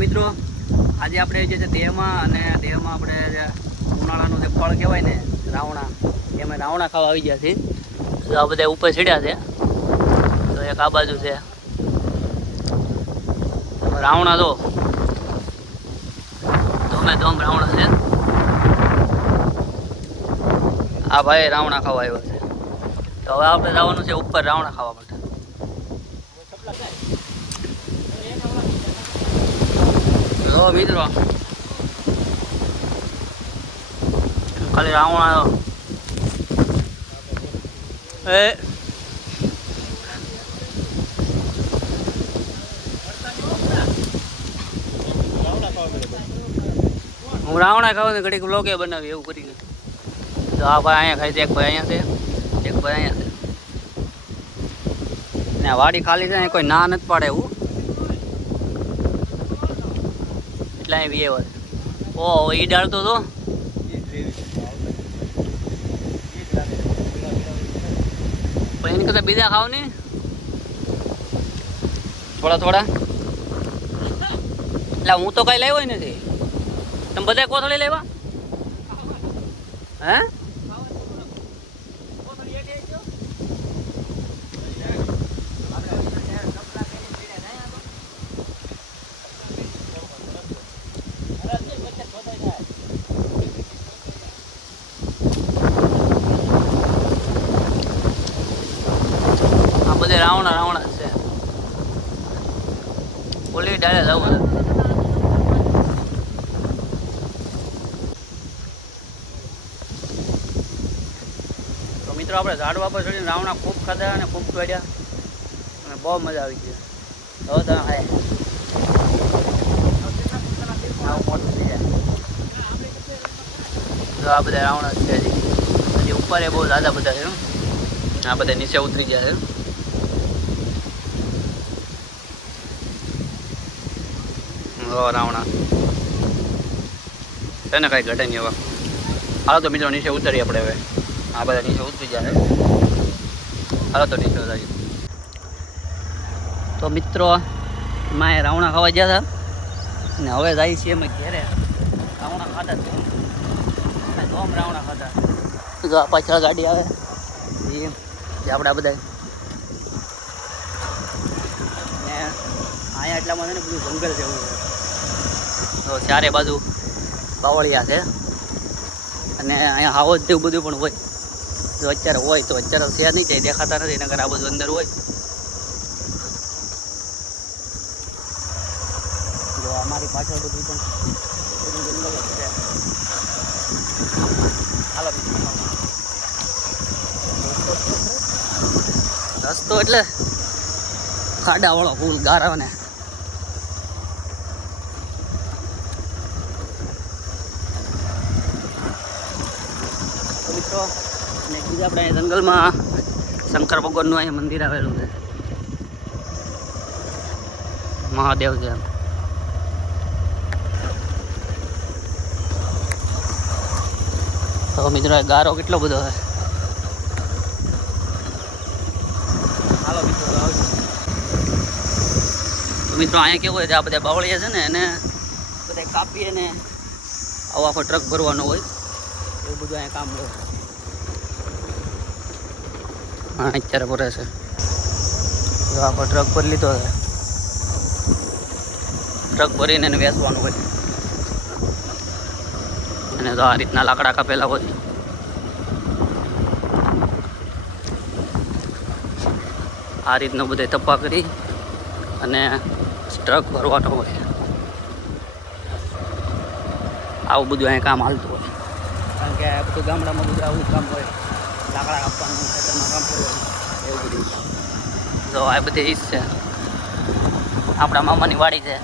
મિત્રો આજે આપણે જે છે દેહમાં અને દેહમાં આપણે જે ઉનાળાનું જે ફળ કહેવાય ને રાવણા, એમાં રાવણા ખાવા આવી ગયા છે. તો આ બધા ઉપર ચડ્યા છે. તો એક આ બાજુ છે રાવણા. તો ધોમે ધોમ રાવણા છે. આ ભાઈ રાવણા ખાવા આવ્યો છે. તો હવે આપણે જવાનું છે ઉપર રાવણા ખાવા માટે. જો મિત્રો ખાલી રાવણા હું રાવણા ખાવ ને ઘડીક વ્લોગે બનાવી એવું કરીને. તો આ ભાઈ અહીંયા ખાય છે, એક ભાઈ અહીંયા છે, એક ભાઈ અહીંયા છે ને. વાડી ખાલી છે ને, કોઈ ના નથી પાડે એવું એટલે અહીં વ્યવહાર. ઓહો ઈ ડાળતો તો પણ એની કરતા બીજા ખાવ ને થોડા થોડા. એટલે હું તો કઈ લાવ્યો નથી. તમે બધા કોથળી લેવા હે? આ બધે રાવણા રાવણા છે. ઓલી ડાળે જવું છે. મિત્રો આપણે ઝાડવા પર ચડીને રાવણા ખૂબ ખાધા અને ખૂબ ચોડ્યા અને બહુ મજા આવી ગઈ. હવે તમે ખાય આવું મોટું થઈ જાય. તો આ બધા રાવણા છે. હજી ઉપર એ બહુ દાદા બધા છે. આ બધા નીચે ઉતરી ગયા છે. રાવણા છે ને કાંઈ ઘટે નહીં એવા. હાલો તો મિત્રો નીચે ઉતરીએ આપણે હવે. આ બધા નીચે ઉતરી જાય. હાલો તો નીચે ઉતરીએ. તો મિત્રો માએ રાવણા ખાવા ગયા હતા ને હવે જાય છીએ અમે ઘેરે. રાવણા ખાધા છે, ધોમ રાવણા ખાધા. તો આ પાછળ ગાડી આવે એ આપણે આ બધા ને અહીંયા એટલામાં છે ને બધું જંગલ જેવું છે. તો ચારે બાજુ બાવળિયા છે અને અહીંયા હાવજ જેવું બધું પણ હોય. જો અત્યારે હોય તો અત્યારે છે નહીં, ક્યાંય દેખાતા નથી. નગર આ બધું અંદર હોય. જો અમારી પાછળ બધું પણ જંગલ જ છે. હાલો રસ્તો એટલે ખાડાવાળો ફૂલ ગારાને. મિત્રો અને બીજા આપણે જંગલમાં શંકર ભગવાનનું અહીંયા મંદિર આવેલું છે. મહાદેવ છે. તો મિત્રો ગારો કેટલો બધો છે. હાલો મિત્રો આવજો. તો મિત્રો અહીંયા કેવું હોય છે, આ બધા બાવળિયા છે ને એને બધા કાપીએ ને આવો આખો ટ્રક ભરવાનો હોય એવું બધું અહીંયા કામ હોય. હા અત્યારે ભરે છે. જો આખો ટ્રક ભરી લીધો છે. ટ્રક ભરીને એને વેચવાનું હોય. અને તો આ રીતના લાકડા કાપેલા હોય. આ રીતનો બધે તપ્પા કરી અને ટ્રક ભરવાનો હોય. આવું બધું અહીંયા કામ હાલતું હોય. કારણ કે બધું ગામડામાં બધું આવું કામ હોય. લાકડા કાપવાનું, ખેતરમાં કામ કરવાનું એવું બધું. તો આ બધી ઈજ છે. આપણા મામાની વાડી છે.